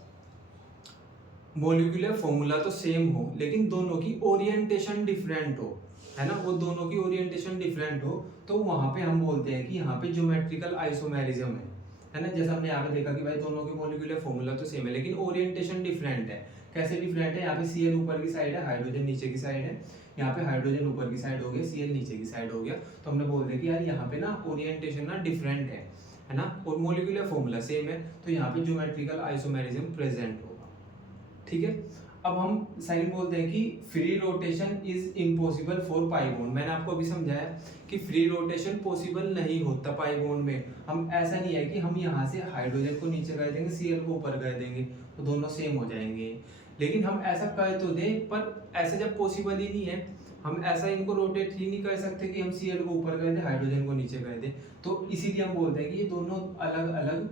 मॉलिक्यूलर फॉर्मूला तो सेम हो लेकिन दोनों की ओरिएंटेशन डिफरेंट हो, है ना, वो दोनों की ओरिएंटेशन डिफरेंट हो, तो वहां पे हम बोलते हैं कि यहाँ पे ज्योमेट्रिकल आइसोमेरिज्म है ना। जैसा हमने यहाँ पे देखा कि भाई दोनों के मॉलिक्यूलर फॉर्मूला तो सेम है लेकिन ओरिएंटेशन डिफरेंट है। कैसे डिफरेंट है, यहाँ पे Cl ऊपर की साइड है, हाइड्रोजन नीचे की साइड है। यहाँ पे हाइड्रोजन ऊपर की साइड हो गया, Cl नीचे की साइड हो गया। तो हमने बोल दिया कि यार यहाँ पे ना ओरिएंटेशन ना डिफरेंट है ना, और मॉलिक्यूलर फॉर्मूला सेम है, तो यहाँ पे ज्योमेट्रिकल आइसोमेरिज्म प्रेजेंट होगा। ठीक है। अब हम सेकंड बोलते हैं कि free rotation is impossible for pi bond. मैंने आपको अभी समझाया कि फ्री रोटेशन पॉसिबल नहीं होता पाई बॉन्ड में। हम ऐसा नहीं है कि हम यहाँ से हाइड्रोजन को नीचे कर देंगे, Cl को ऊपर कर देंगे तो दोनों सेम हो जाएंगे। लेकिन हम ऐसा कर तो दें, पर ऐसा जब पॉसिबल ही नहीं है, हम ऐसा इनको रोटेट ही नहीं कर सकते कि हम Cl को ऊपर कर दें, हाइड्रोजन को नीचे कर दें। तो इसीलिए हम बोलते हैं कि ये दोनों अलग अलग,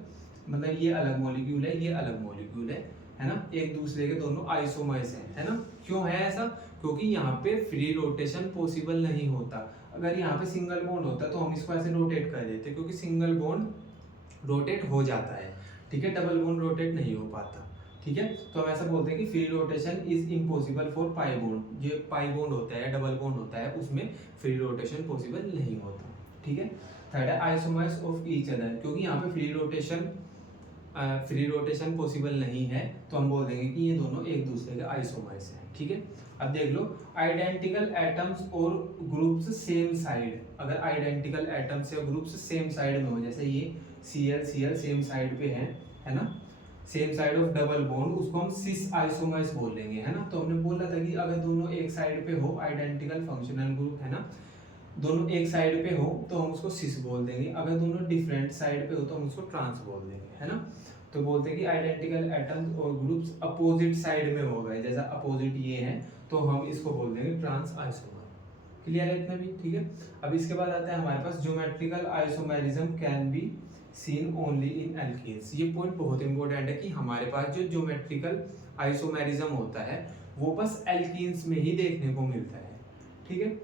मतलब ये अलग मॉलिक्यूल है, ये अलग मॉलिक्यूल है ना, एक दूसरे के दोनों आइसोमर्स हैं, है ना। क्यों है ऐसा, क्योंकि यहाँ पे फ्री रोटेशन पॉसिबल नहीं होता। अगर यहाँ पे सिंगल बॉन्ड होता तो हम इसको ऐसे रोटेट कर देते, क्योंकि सिंगल बॉन्ड रोटेट हो जाता है, ठीक है, डबल बॉन्ड रोटेट नहीं हो पाता। ठीक है, तो हम ऐसा बोलते हैं कि free rotation is impossible for pi bond. ये पाई बॉन्ड होता है, डबल बॉन्ड होता है, उसमें फ्री रोटेशन पॉसिबल नहीं होता। ठीक है। थर्ड है आइसोमर्स ऑफ ईच अदर। क्योंकि यहाँ पे फ्री रोटेशन पॉसिबल नहीं है तो हम बोल देंगे कि ये दोनों एक दूसरे के आइसोमर्स हैं। ठीक है। अब देख लो, आइडेंटिकल एटम्स और ग्रुप्स सेम साइड। अगर आइडेंटिकल एटम्स या ग्रुप्स सेम साइड में हो, जैसे ये Cl सेम साइड पे है ना, same side of double bond, उसको हम सिस आइसोमर्स बोल लेंगे, है ना। तो हमने बोला था कि अगर दोनों एक साइड पे हो, आइडेंटिकल फंक्शनल ग्रुप, है ना, दोनों एक साइड पे हो तो हम उसको सिस बोल देंगे। अगर दोनों डिफरेंट साइड पे हो तो हम उसको ट्रांस बोल देंगे, है ना। तो बोलते हैं कि आइडेंटिकल एटम्स और ग्रुप्स अपोजिट साइड में हो गए, जैसा अपोजिट ये है तो हम इसको बोल देंगे ट्रांस आइसोमर। क्लियर है इतना भी, ठीक है। अब इसके बाद आता है हमारे पास geometrical isomerism can be seen only in alkenes. ये पॉइंट बहुत इंपॉर्टेंट है कि हमारे पास जो ज्योमेट्रिकल आइसोमेरिज्म होता है वो बस एल्कीन्स में ही देखने को मिलता है। ठीक है।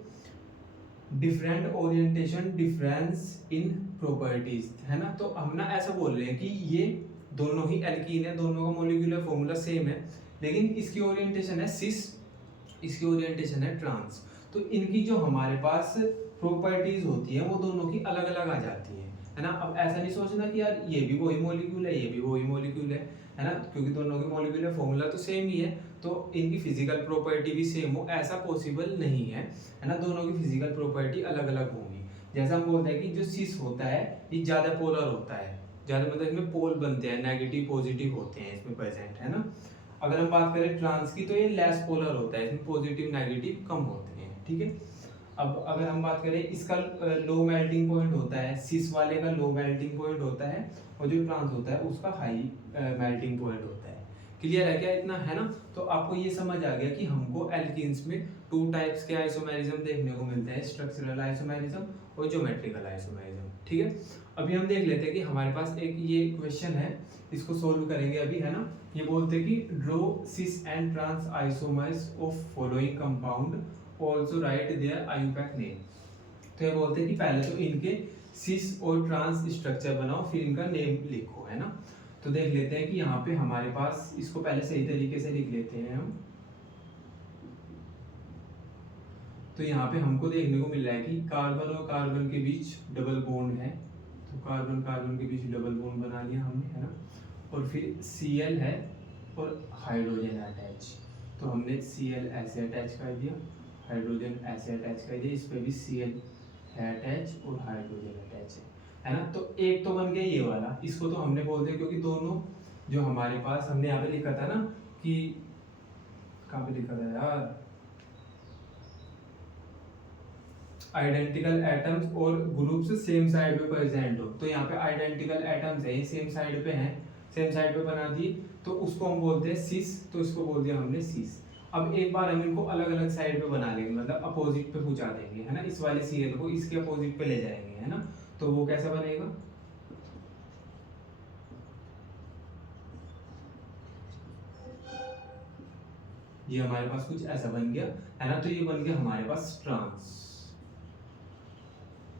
Different orientation, difference in properties, है ना। तो हम ना ऐसा बोल रहे हैं कि ये दोनों ही एल्कीन है, दोनों का मॉलिक्यूलर फॉर्मूला सेम है, लेकिन इसकी ओरिएंटेशन है सिस, इसकी ओरिएंटेशन है ट्रांस। तो इनकी जो हमारे पास प्रॉपर्टीज होती है वो दोनों की अलग अलग आ जाती है ना। अब ऐसा नहीं सोचना कि यार ये भी वही मॉलिक्यूल है, ये भी वही मॉलिक्यूल है ना, क्योंकि दोनों के मॉलिक्यूलर फॉर्मूला तो सेम ही है, तो इनकी फिजिकल प्रॉपर्टी भी सेम हो, ऐसा पॉसिबल नहीं है ना। दोनों की फिजिकल प्रॉपर्टी अलग अलग होंगी। जैसा हम बोलते हैं कि जो सिस होता है ये ज्यादा पोलर होता है, ज्यादा मतलब इसमें पोल बनते हैं, नेगेटिव पॉजिटिव होते हैं इसमें प्रेजेंट, है ना। अगर हम बात करें ट्रांस की तो ये लेस पोलर होता है, इसमें पॉजिटिव नेगेटिव कम होते हैं। ठीक है। अब अगर हम बात करें इसका लो मेल्टिंग पॉइंट होता है, सिस वाले का लो मेल्टिंग पॉइंट होता है और जो ट्रांस होता है उसका हाई मेल्टिंग पॉइंट होता है। क्लियर है क्या इतना, है ना। तो आपको ये समझ आ गया कि हमको एल्कीन्स में टू टाइप्स के आइसोमेरिज्म देखने को मिलते हैं, स्ट्रक्चरल आइसोमेरिज्म और ज्योमेट्रिकल आइसोमेरिज्म। ठीक है। अभी हम देख लेते हैं कि हमारे पास एक ये क्वेश्चन है, इसको सोल्व करेंगे अभी, है ना। ये बोलते हैं कि draw cis and trans isomers of following compound, also write their IUPAC name. तो ये बोलते हैं कि पहले तो इनके सिस और ट्रांस स्ट्रक्चर बनाओ, फिर इनका नेम लिखो, है ना। तो देख लेते हैं कि यहाँ पे हमारे पास, इसको पहले सही तरीके से लिख लेते हैं हम। तो यहाँ पे हमको देखने को मिल रहा है कि कार्बन और कार्बन के बीच डबल बॉन्ड है, तो कार्बन कार्बन के बीच डबल बॉन्ड बना लिया हमने, है ना। और फिर Cl है और हाइड्रोजन अटैच, तो हमने Cl ऐसे अटैच कर दिया, हाइड्रोजन ऐसे अटैच कर दिया, इस पे भी Cl है अटैच और हाइड्रोजन अटैच है ना। तो एक तो बन गया ये वाला, इसको तो हमने बोल दिया क्योंकि दोनों जो हमारे पास, हमने यहाँ पे लिखा था ना कि, कहाँ पे लिखा था यार, आइडेंटिकल एटम्स और ग्रुप्स सेम साइड पे प्रेजेंट हो। तो यहाँ पे आइडेंटिकल एटम्स है, ये सेम साइड पे हैं, सेम साइड पे बना दिए, तो उसको हम बोलते हैं सिस, तो इसको बोल दिया हमने सिस। अब एक बार हम इनको अलग अलग साइड पे बना लेंगे, मतलब अपोजिट पे पहुंचा देंगे, है ना, इस वाले सीएल को इसके अपोजिट पे ले जाएंगे, है ना, तो वो कैसा बनेगा, ये हमारे पास कुछ ऐसा बन गया, है ना, तो ये बन गया हमारे पास ट्रांस।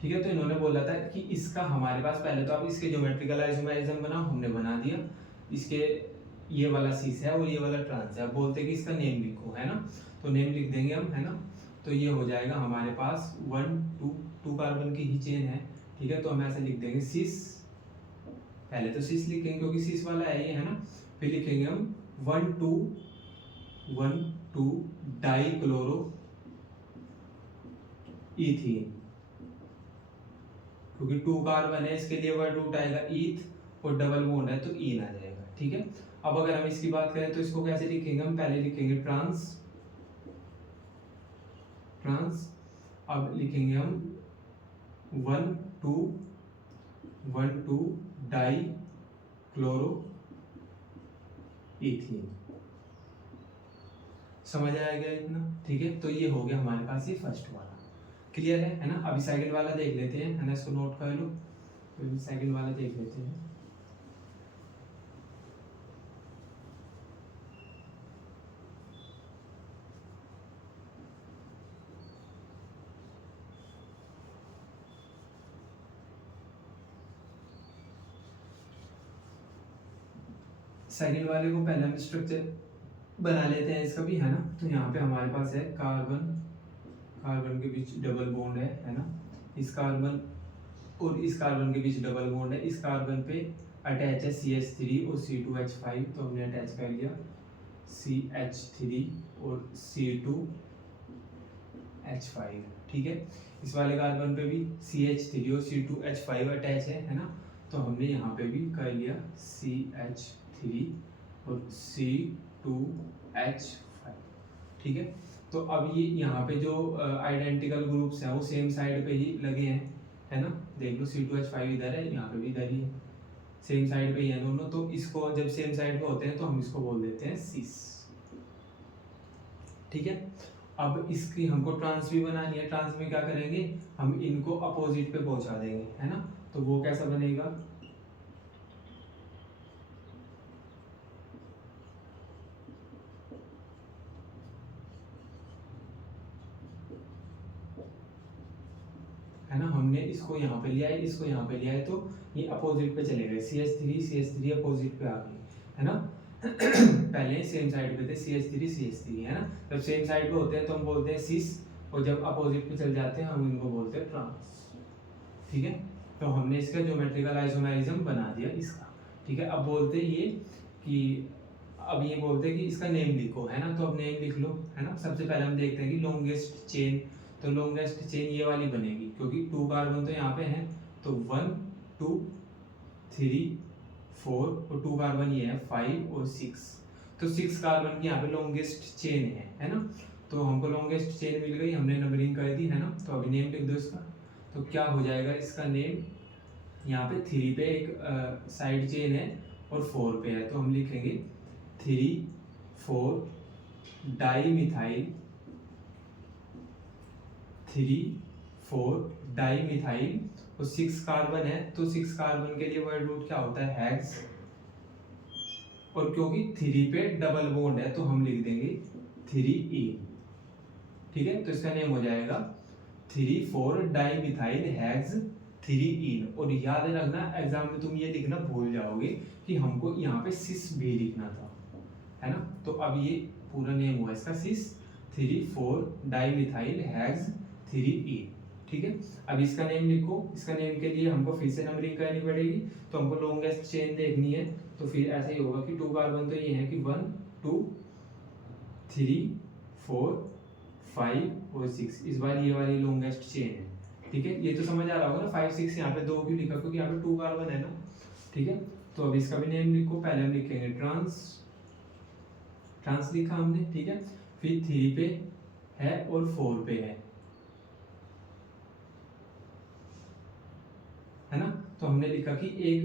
ठीक है, तो इन्होंने बोला था कि इसका हमारे पास पहले तो आप इसके ज्योमेट्रिकल आइसोमेरिज्म बनाओ, हमने बना दिया, इसके ये वाला सीस है और ये वाला ट्रांस है, अब बोलते हैं कि इसका नेम लिखो, है ना, तो नेम लिख देंगे हम, है ना, तो ये हो जाएगा हमारे पास 1 2 कार्बन की ही चेन है। ठीक है, तो हम ऐसे लिख देंगे सिस, पहले तो सिस लिखेंगे क्योंकि सिस वाला है ये, है ना, फिर लिखेंगे हम 1 2 डाई क्लोरो इथीन, क्योंकि 2 कार्बन है इसके लिए वर्ड रूट आएगा ईथ और डबल बॉन्ड है तो ईन आ जाएगा। ठीक है, अब अगर हम इसकी बात करें तो इसको कैसे लिखेंगे, हम पहले लिखेंगे ट्रांस, अब लिखेंगे हम 1 2 डाई क्लोरो इथीन। समझ आएगा इतना। ठीक है, तो ये हो गया हमारे पास ये फर्स्ट वाला, क्लियर है ना। अभी सेकंड वाला देख लेते हैं, है ना, इसको नोट कर लो, तो सेकंड वाला देख लेते हैं। सेकंड वाले को पहले हम स्ट्रक्चर बना लेते हैं इसका भी, है ना, तो यहाँ पे हमारे पास है कार्बन के बीच डबल बॉन्ड है ना, इस कार्बन और इस कार्बन के बीच डबल बॉन्ड है, इस कार्बन पे अटैच है CH3 और C2H5, तो हमने अटैच कर लिया CH3 और C2H5। ठीक है, इस वाले कार्बन पे भी CH3 और C2H5 अटैच है ना, तो हमने यहाँ पे भी कर लिया CH3 और C2H5। ठीक है, तो अब ये यहाँ पे जो आइडेंटिकल ग्रुप्स हैं वो सेम साइड पे ही लगे हैं, है ना, देख लो C2H5 इधर है, यहाँ पे भी इधर ही है, सेम साइड पे ही है दोनों, तो इसको जब सेम साइड पे होते हैं तो हम इसको बोल देते हैं सिस। ठीक है, अब इसकी हमको ट्रांस भी बनानी है, ट्रांस में क्या करेंगे, हम इनको अपोजिट पे पहुंचा देंगे, है ना, तो वो कैसा बनेगा, है ना, हमने इसको यहाँ पे लिया है, इसको यहाँ पे लिया है, तो ये अपोजिट पे चले गए, CH3 अपोजिट पे आ गई, है ना पहले सेम साइड पे थे CH3 है ना, जब सेम साइड पे होते हैं तो हम बोलते हैं सिस, और जब अपोजिट पे चल जाते हैं हम इनको बोलते हैं ट्रांस। ठीक है, तो हमने इसका ज्योमेट्रिकल आइसोमेरिज्म बना दिया इसका। ठीक है, अब बोलते ये कि अब ये बोलते हैं कि इसका नेम लिखो, है ना, तो अब नेम लिख लो, है ना, सबसे पहले हम देखते हैं कि लॉन्गेस्ट चेन, तो लॉन्गेस्ट चेन ये वाली बनेगी क्योंकि 2 कार्बन तो यहाँ पे हैं, तो 1 2 3 4 और 2 कार्बन ये है 5 और 6, तो 6 कार्बन की यहाँ पे लॉन्गेस्ट चेन है ना, तो हमको लॉन्गेस्ट चेन मिल गई, हमने नंबरिंग कर दी, है ना, तो अभी नेम लिख दो इसका, तो क्या हो जाएगा इसका नेम, यहाँ पे 3 पे एक साइड चेन है और 4 पे है, तो हम लिखेंगे 3 4 डाई मिथाइल 3 4 डाई मिथाइल और 6 कार्बन है, तो 6 कार्बन के लिए वर्ड रूट क्या होता है, हेक्स, और क्योंकि 3 पे डबल बॉन्ड है तो हम लिख देंगे 3 ईन। ठीक है, तो इसका नेम हो जाएगा 3 4 डाई मिथाइल हेक्स 3 ईन, और याद रखना एग्जाम में तुम ये लिखना भूल जाओगे कि हमको यहाँ पे सिस भी लिखना था, है ना, तो अब ये पूरा नेम हुआ इसका सिस 3 4 डाई मिथाइल हेक्स 3 ईन। ठीक है, अब इसका नेम लिखो, इसका नेम के लिए हमको फिर से नंबरिंग करनी पड़ेगी, तो हमको लॉन्गेस्ट चेन देखनी है, तो फिर ऐसे ही होगा कि 2 कार्बन तो ये है कि 1 2 3 4 5 और 6, इस बार ये वाली लॉन्गेस्ट चेन है। ठीक है, ये तो समझ आ रहा होगा ना, 5 6 यहाँ पे 2 क्यों लिखा, क्योंकि यहाँ पे 2 कार्बन है ना। ठीक है, तो अब इसका भी नेम लिखो, पहले हम लिखेंगे ट्रांस लिखा हमने। ठीक है, फिर 3 पे है और 4 पे है, तो हमने लिखा कि एक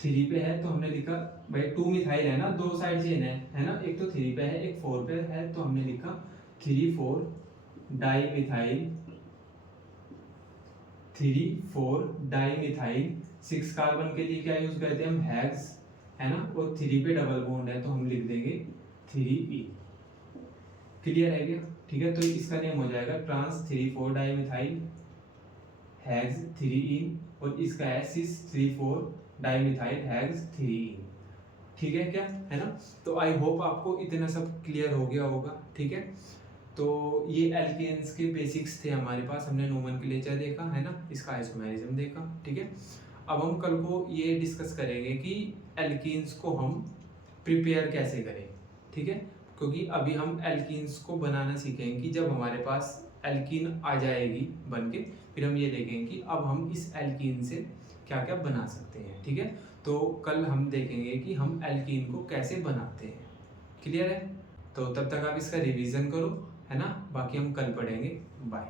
3 पे है, तो हमने लिखा भाई 2 मिथाइल है ना, 2 साइड चेन है ना, एक तो 3 पे है एक 4 पे है, तो हमने लिखा 3,4 डाई मिथाइल 6 कार्बन के लिए क्या यूज करते हैं हम, हेक्स है ना, और 3 पे डबल बॉन्ड है तो हम लिख देंगे 3E। क्लियर है क्या? ठीक है, तो इसका नेम हो जाएगा ट्रांस 3,4 डाई मिथाइल हेक्स 3इन, और इसका है 6,3,4 डाई मिथाइल हेक्स 3इन। ठीक है क्या, है ना? तो आई होप आपको इतना सब क्लियर हो गया होगा। ठीक है, तो ये एल्केन्स के बेसिक्स थे हमारे पास, हमने नोमेनक्लेचर देखा है ना, इसका आइसोमेरिज्म देखा। ठीक है, अब हम कल को ये डिस्कस करेंगे कि एल्कीन्स को हम प्रिपेयर कैसे करें। ठीक है, क्योंकि अभी हम एल्कीन्स को बनाना सीखेंगे कि जब हमारे पास एल्कीन आ जाएगी बन के, फिर हम ये देखेंगे कि अब हम इस एल्कीन से क्या क्या बना सकते हैं। ठीक है, तो कल हम देखेंगे कि हम एल्कीन को कैसे बनाते हैं। क्लियर है? तो तब तक आप इसका रिवीजन करो, है ना, बाकी हम कल पढ़ेंगे। बाय।